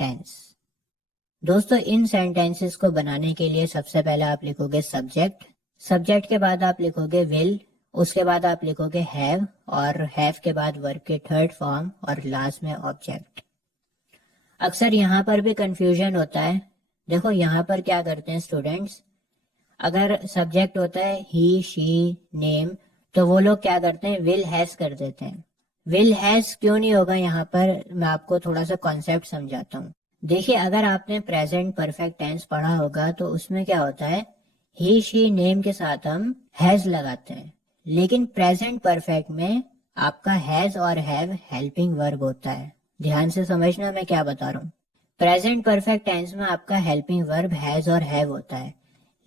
Tense. दोस्तों इन sentences को बनाने के लिए सबसे पहले आप लिखोगे सब्जेक्ट, सब्जेक्ट के बाद आप लिखोगे विल, उसके बाद आप लिखोगे हैव और हैव के बाद वर्ब के थर्ड फॉर्म और लास्ट में ऑब्जेक्ट। अक्सर यहाँ पर भी कंफ्यूजन होता है। देखो यहाँ पर क्या करते हैं स्टूडेंट्स, अगर सब्जेक्ट होता है ही शी नेम तो वो लोग क्या करते हैं विल हैज कर देते हैं। विल हैज क्यों नहीं होगा यहाँ पर, मैं आपको थोड़ा सा कॉन्सेप्ट समझाता हूँ। देखिए अगर आपने प्रेजेंट परफेक्ट टेंस पढ़ा होगा तो उसमें क्या होता है ही शी नेम के साथ हम हैज लगाते हैं, लेकिन प्रेजेंट परफेक्ट में आपका हैज और हैव हेल्पिंग वर्ब होता है। ध्यान से समझना मैं क्या बता रहा हूँ। प्रेजेंट परफेक्ट टेंस में आपका हेल्पिंग वर्ब हैज और हैव होता है,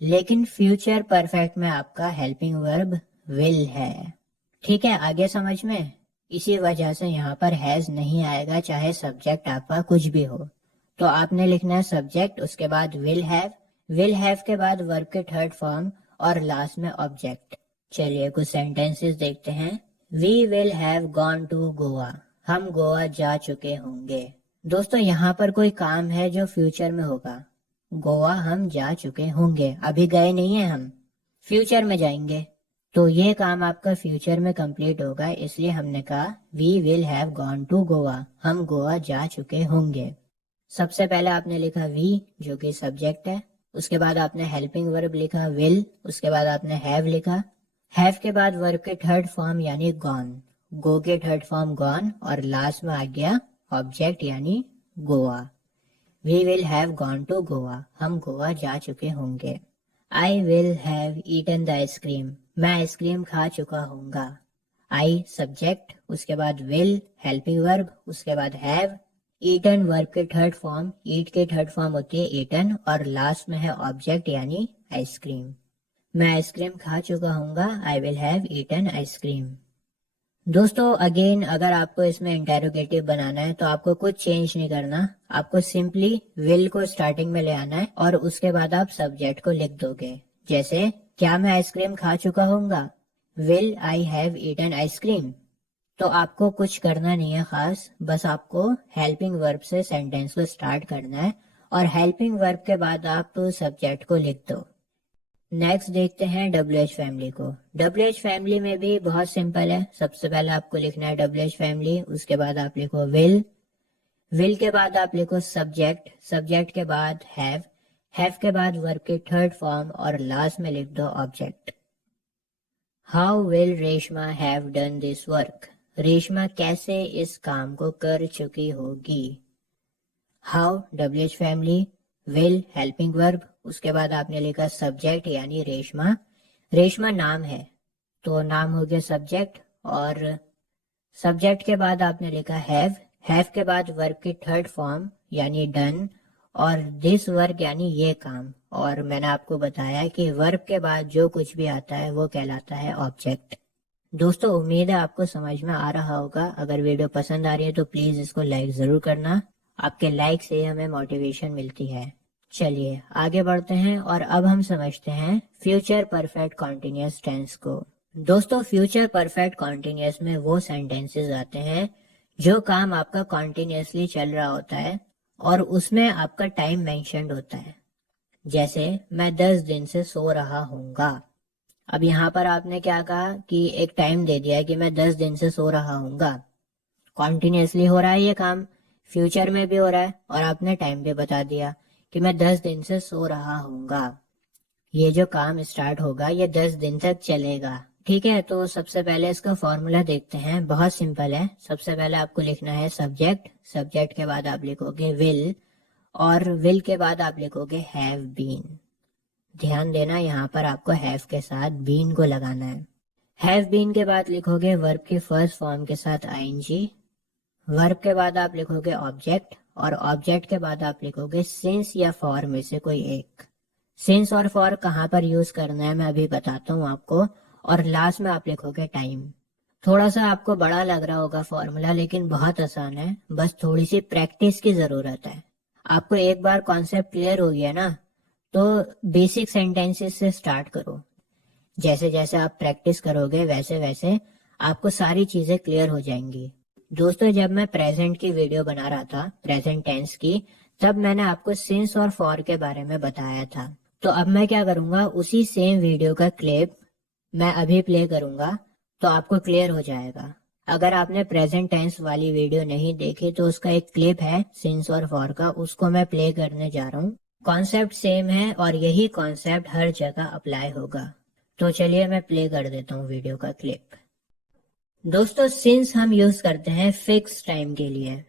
लेकिन फ्यूचर परफेक्ट में आपका हेल्पिंग वर्ब विल है। ठीक है, आगे समझ में? इसी वजह से यहाँ पर हैज नहीं आएगा चाहे सब्जेक्ट आपका कुछ भी हो। तो आपने लिखना है सब्जेक्ट, उसके बाद विल हैव के बाद वर्ब के थर्ड फॉर्म और लास्ट में ऑब्जेक्ट। चलिए कुछ सेंटेंसेस देखते हैं। We will have gone to Goa, हम गोवा जा चुके होंगे। दोस्तों यहाँ पर कोई काम है जो फ्यूचर में होगा। गोवा हम जा चुके होंगे, अभी गए नहीं है, हम फ्यूचर में जाएंगे, तो ये काम आपका फ्यूचर में कंप्लीट होगा, इसलिए हमने कहा we will have gone to Goa, हम गोवा जा चुके होंगे। सबसे पहले आपने लिखा वी जो कि सब्जेक्ट है, उसके बाद आपने हेल्पिंग वर्ब लिखा विल, उसके बाद आपने हैव लिखा, हैव के बाद वर्ब के थर्ड फॉर्म यानी गॉन, गो के थर्ड फॉर्म गॉन और लास्ट में आ गया ऑब्जेक्ट यानी Goa. We will have gone to Goa, हम गोवा जा चुके होंगे। I will have eaten the ice cream, मैं आइसक्रीम खा चुका हूँगा। आई सब्जेक्ट, उसके बाद विल हेल्पिंग वर्ब, उसके बाद हैव, ईटन वर्ब के थर्ड फॉर्म, ईट के थर्ड फॉर्म होती है ईटन और लास्ट में है ऑब्जेक्ट यानी आइसक्रीम। मैं आइसक्रीम खा चुका हूँगा, I will have eaten ice cream. दोस्तों अगेन अगर आपको इसमें इंटेरोगेटिव बनाना है तो आपको कुछ चेंज नहीं करना, आपको सिंपली विल को स्टार्टिंग में ले आना है और उसके बाद आप सब्जेक्ट को लिख दोगे। जैसे क्या मैं आइसक्रीम खा चुका हूँगा, will I have eaten ice cream. तो आपको कुछ करना नहीं है खास, बस आपको हेल्पिंग वर्ब से सेंटेंस को स्टार्ट करना है और हेल्पिंग वर्ब के बाद आप सब्जेक्ट को लिख दो। नेक्स्ट देखते हैं WH फैमिली को। WH फैमिली में भी बहुत सिंपल है। सबसे पहले आपको लिखना है WH फैमिली, उसके बाद आप लिखो विल के बाद आप लिखो सब्जेक्ट, सब्जेक्ट के बाद हैव के बाद वर्ब के थर्ड फॉर्म और लास्ट में लिख दो object. How will Reshma have done this work, Reshma कैसे इस काम को कर चुकी होगी। How WH family, will helping verb, उसके बाद आपने लिखा सब्जेक्ट यानी रेशमा, रेशमा नाम है तो नाम हो गया सब्जेक्ट, और सब्जेक्ट के बाद आपने लिखा हैव के बाद वर्ब की थर्ड फॉर्म यानी डन और दिस वर्क यानी ये काम, और मैंने आपको बताया कि वर्ब के बाद जो कुछ भी आता है वो कहलाता है ऑब्जेक्ट। दोस्तों उम्मीद है आपको समझ में आ रहा होगा। अगर वीडियो पसंद आ रही है तो प्लीज इसको लाइक जरूर करना, आपके लाइक से हमें मोटिवेशन मिलती है। चलिए आगे बढ़ते हैं और अब हम समझते हैं फ्यूचर परफेक्ट कॉन्टिन्यूअस टेंस को। दोस्तों फ्यूचर परफेक्ट कॉन्टिन्यूअस में वो सेंटेंसेस आते हैं जो काम आपका कॉन्टिन्यूअसली चल रहा होता है और उसमें आपका टाइम मेंशन्ड होता है। जैसे मैं 10 दिन से सो रहा हूँगा। अब यहाँ पर आपने क्या कहा कि एक टाइम दे दिया है कि मैं 10 दिन से सो रहा हूँगा। कॉन्टिन्यूअसली हो रहा है ये काम, फ्यूचर में भी हो रहा है और आपने टाइम भी बता दिया कि मैं 10 दिन से सो रहा हूँगा। ये जो काम स्टार्ट होगा ये 10 दिन तक चलेगा। ठीक है, तो सबसे पहले इसका फॉर्मूला देखते हैं, बहुत सिंपल है। सबसे पहले आपको लिखना है सब्जेक्ट, सब्जेक्ट के बाद आप लिखोगे विल और विल के बाद आप लिखोगे हैव बीन। ध्यान देना यहाँ पर आपको हैव के साथ बीन को लगाना है। हैव बीन के बाद लिखोगे वर्ब के फर्स्ट फॉर्म के साथ आईएनजी, वर्ब के बाद आप लिखोगे ऑब्जेक्ट और ऑब्जेक्ट के बाद आप लिखोगे सिंस या फॉर में से कोई एक। सिंस और फॉर कहाँ पर यूज करना है मैं अभी बताता हूँ आपको, और लास्ट में आप लिखोगे टाइम। थोड़ा सा आपको बड़ा लग रहा होगा फॉर्मूला, लेकिन बहुत आसान है, बस थोड़ी सी प्रैक्टिस की जरूरत है। आपको एक बार कॉन्सेप्ट क्लियर हो गया ना तो बेसिक सेंटेंसेस से स्टार्ट करो। जैसे जैसे आप प्रैक्टिस करोगे वैसे वैसे आपको सारी चीजें क्लियर हो जाएंगी। दोस्तों जब मैं प्रेजेंट की वीडियो बना रहा था, प्रेजेंट टेंस की, तब मैंने आपको सिंस और फॉर के बारे में बताया था। तो अब मैं क्या करूंगा, उसी सेम वीडियो का क्लिप मैं अभी प्ले करूंगा तो आपको क्लियर हो जाएगा। अगर आपने प्रेजेंट टेंस वाली वीडियो नहीं देखी तो उसका एक क्लिप है सिंस और फॉर का, उसको मैं प्ले करने जा रहा हूँ। कॉन्सेप्ट सेम है और यही कॉन्सेप्ट हर जगह अप्लाई होगा। तो चलिए मैं प्ले कर देता हूँ वीडियो का क्लिप। दोस्तों, सिंस हम यूज करते हैं फिक्स टाइम के लिए,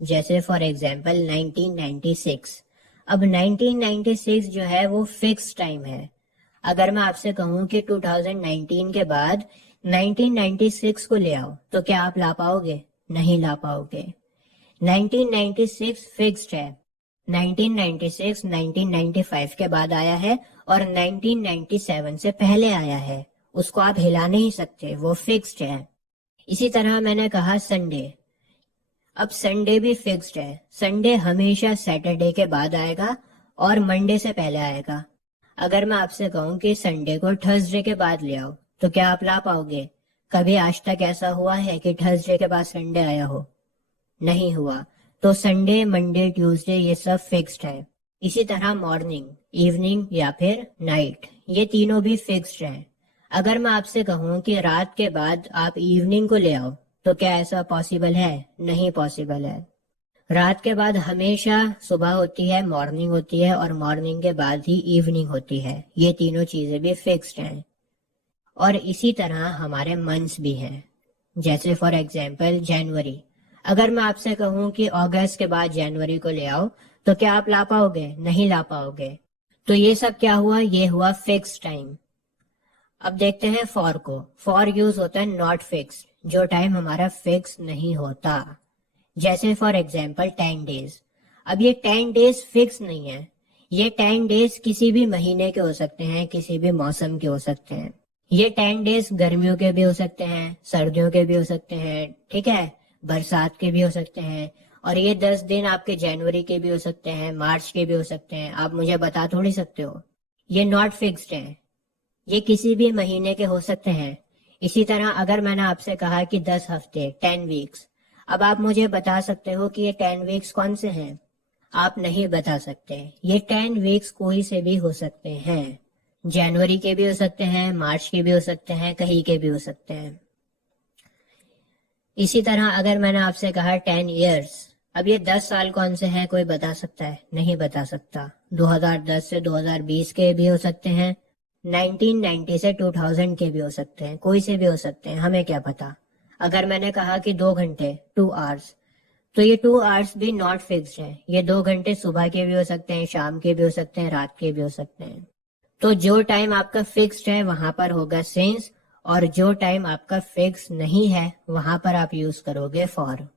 जैसे फॉर एग्जाम्पल 1996। अब 1996 जो है वो फिक्स टाइम है। अगर मैं आपसे कहूं कि 2019 के बाद 1996 को ले आओ तो क्या आप ला पाओगे? नहीं ला पाओगे। 1996 फिक्स्ड है। 1996 1995 के बाद आया है और 1997 से पहले आया है, उसको आप हिला नहीं सकते, वो फिक्स्ड है। इसी तरह मैंने कहा संडे। अब संडे भी फिक्स्ड है। संडे हमेशा सैटरडे के बाद आएगा और मंडे से पहले आएगा। अगर मैं आपसे कहूं कि संडे को थर्सडे के बाद ले आओ तो क्या आप ला पाओगे? कभी आज तक ऐसा हुआ है कि थर्सडे के बाद संडे आया हो? नहीं हुआ। तो संडे, मंडे, ट्यूसडे ये सब फिक्स्ड है। इसी तरह मॉर्निंग, इवनिंग या फिर नाइट, ये तीनों भी फिक्स्ड हैं। अगर मैं आपसे कहूं कि रात के बाद आप इवनिंग को ले आओ तो क्या ऐसा पॉसिबल है? नहीं पॉसिबल है। रात के बाद हमेशा सुबह होती है, मॉर्निंग होती है और मॉर्निंग के बाद ही इवनिंग होती है। ये तीनों चीजें भी फिक्स्ड हैं। और इसी तरह हमारे मंथ्स भी हैं, जैसे फॉर एग्जाम्पल जनवरी। अगर मैं आपसे कहूं कि अगस्त के बाद जनवरी को ले आओ तो क्या आप ला पाओगे? नहीं ला पाओगे। तो ये सब क्या हुआ? ये हुआ फिक्स टाइम। अब देखते हैं फॉर को। फॉर यूज होता है नॉट फिक्स, जो टाइम हमारा फिक्स नहीं होता। जैसे फॉर एग्जाम्पल 10 डेज। अब ये 10 डेज फिक्स नहीं है। ये 10 डेज किसी भी महीने के हो सकते हैं, किसी भी मौसम के हो सकते हैं। ये 10 डेज गर्मियों के भी हो सकते हैं, सर्दियों के भी हो सकते हैं, ठीक है, बरसात के भी हो सकते हैं। और ये 10 दिन आपके जनवरी के भी हो सकते हैं, मार्च के भी हो सकते हैं। आप मुझे बता थोड़ी सकते हो। ये नॉट फिक्स्ड है, ये किसी भी महीने के हो सकते हैं। इसी तरह अगर मैंने आपसे कहा कि 10 हफ्ते, 10 वीक्स, अब आप मुझे बता सकते हो कि ये 10 वीक्स कौन से हैं? आप नहीं बता सकते। ये 10 वीक्स कोई से भी हो सकते हैं। जनवरी के भी हो सकते हैं, मार्च के भी हो सकते हैं, कहीं के भी हो सकते हैं। इसी तरह अगर मैंने आपसे कहा 10 इयर्स, अब ये 10 साल कौन से हैं? कोई बता सकता है? नहीं बता सकता। 2010 से 2020 के भी हो सकते हैं, 1990 से 2000 के भी हो सकते हैं, कोई से भी हो सकते हैं, हमें क्या पता। अगर मैंने कहा कि 2 घंटे, 2 आवर्स, तो ये 2 आवर्स भी नॉट फिक्स्ड है। ये 2 घंटे सुबह के भी हो सकते हैं, शाम के भी हो सकते हैं, रात के भी हो सकते हैं। तो जो टाइम आपका फिक्स्ड है वहां पर होगा सिंस, और जो टाइम आपका फिक्स नहीं है वहां पर आप यूज करोगे फॉर।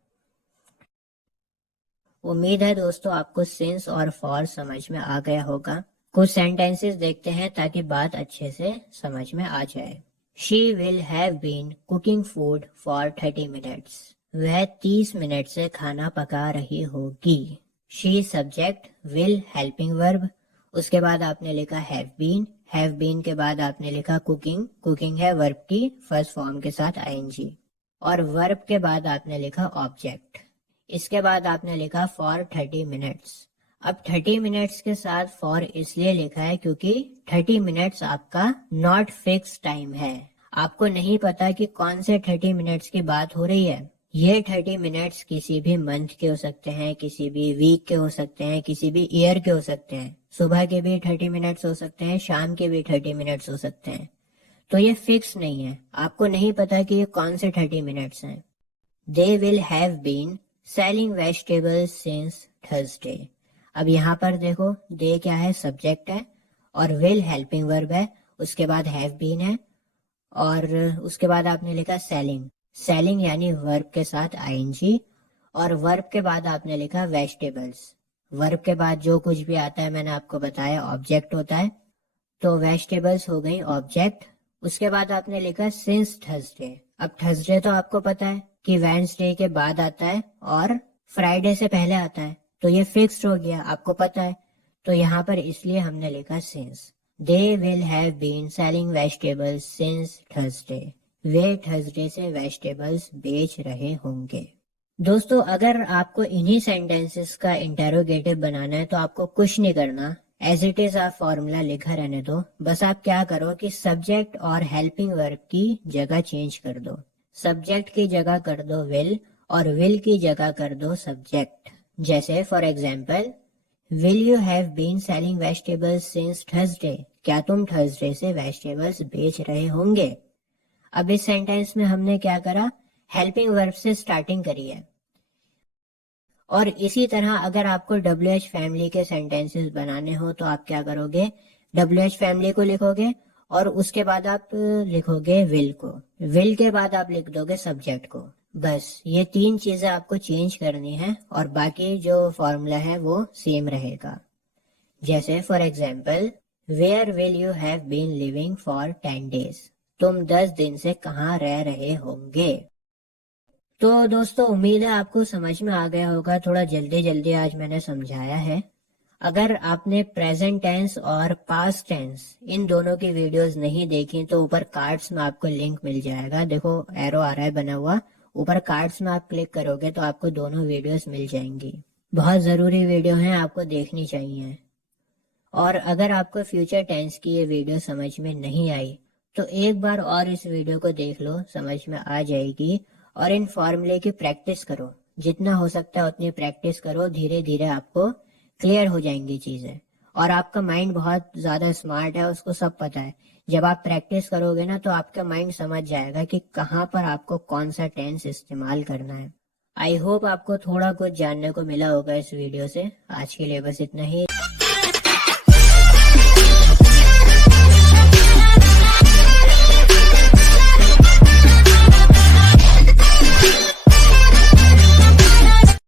उम्मीद है दोस्तों आपको सिंस और फॉर समझ में आ गया होगा। कुछ सेंटेंसेस देखते हैं ताकि बात अच्छे से समझ में आ जाए। She will have been cooking food for 30 minutes. वह 30 मिनट से खाना पका रही होगी। She subject, will helping verb, उसके बाद आपने लिखा हैव बीन के बाद आपने लिखा कुकिंग, कुकिंग है वर्ब की फर्स्ट फॉर्म के साथ आईएनजी, और वर्ब के बाद आपने लिखा ऑब्जेक्ट। इसके बाद आपने लिखा फॉर 30 मिनट्स। अब 30 मिनट्स के साथ फॉर इसलिए लिखा है क्योंकि 30 मिनट्स आपका नॉट फिक्स टाइम है। आपको नहीं पता कि कौन से 30 मिनट्स की बात हो रही है। ये 30 मिनट्स किसी भी मंथ के हो सकते हैं, किसी भी वीक के हो सकते हैं, किसी भी ईयर के हो सकते हैं। सुबह के भी 30 मिनट्स हो सकते हैं, शाम के भी 30 मिनट्स हो सकते हैं। तो ये फिक्स नहीं है। आपको नहीं पता कि ये कौन से 30 मिनट्स हैं। They will have been selling vegetables since Thursday. अब यहाँ पर देखो, दे क्या है? सब्जेक्ट है, और विल हेल्पिंग वर्ब है, उसके बाद हैव बीन है, और उसके बाद आपने लिखा सेलिंग। सेलिंग यानी वर्ब के साथ आईएनजी, और वर्ब के बाद आपने लिखा वेजिटेबल्स। वर्ब के बाद जो कुछ भी आता है मैंने आपको बताया ऑब्जेक्ट होता है, तो वेजिटेबल्स हो गई ऑब्जेक्ट। उसके बाद आपने लिखा सिंस थर्सडे। अब थर्सडे तो आपको पता है कि वेडनेसडे के बाद आता है और फ्राइडे से पहले आता है, तो ये फिक्स्ड हो गया, आपको पता है। तो यहाँ पर इसलिए हमने लिखा since. They will have been selling vegetables since Thursday. वे थर्सडे से वेजिटेबल्स बेच रहे होंगे। दोस्तों अगर आपको इन्हीं सेंटेंसेस का इंटेरोगेटिव बनाना है तो आपको कुछ नहीं करना, एज इट इज आप फॉर्मूला लिखा रहने दो। बस आप क्या करो कि सब्जेक्ट और हेल्पिंग वर्ब की जगह चेंज कर दो। सब्जेक्ट की जगह कर दो विल और विल की जगह कर दो सब्जेक्ट। जैसे for example, will you have been selling vegetables since Thursday? क्या तुम थर्सडे से वेजिटेबल्स बेच रहे होंगे? अब इस सेंटेंस में हमने क्या करा, हेल्पिंग वर्ब से स्टार्टिंग करी है। और इसी तरह अगर आपको WH फैमिली के सेंटेंसेस बनाने हो तो आप क्या करोगे, WH फैमिली को लिखोगे और उसके बाद आप लिखोगे विल को, विल के बाद आप लिख दोगे सब्जेक्ट को। बस ये 3 चीजें आपको चेंज करनी है और बाकी जो फॉर्मूला है वो सेम रहेगा। जैसे for example, where will you have been living for 10 days? तुम 10 दिन से कहाँ रह रहे होंगे? तो दोस्तों उम्मीद है आपको समझ में आ गया होगा, थोड़ा जल्दी जल्दी आज मैंने समझाया है। अगर आपने प्रेजेंट टेंस और पास्ट टेंस इन दोनों की वीडियोस नहीं देखी तो ऊपर कार्ड्स में आपको लिंक मिल जाएगा, देखो एरो आ रहा है बना हुआ, ऊपर कार्ड्स में आप क्लिक करोगे तो आपको दोनों वीडियोस मिल जाएंगी। बहुत जरूरी वीडियो है, आपको देखनी चाहिए। और अगर आपको फ्यूचर टेंस की ये वीडियो समझ में नहीं आई तो एक बार और इस वीडियो को देख लो, समझ में आ जाएगी। और इन फॉर्मूले की प्रैक्टिस करो, जितना हो सकता है उतनी प्रैक्टिस करो, धीरे धीरे आपको क्लियर हो जाएंगी चीजें। और आपका माइंड बहुत ज्यादा स्मार्ट है, उसको सब पता है। जब आप प्रैक्टिस करोगे ना तो आपका माइंड समझ जाएगा कि कहाँ पर आपको कौन सा टेंस इस्तेमाल करना है। आई होप आपको थोड़ा कुछ जानने को मिला होगा इस वीडियो से। आज के लिए बस इतना ही।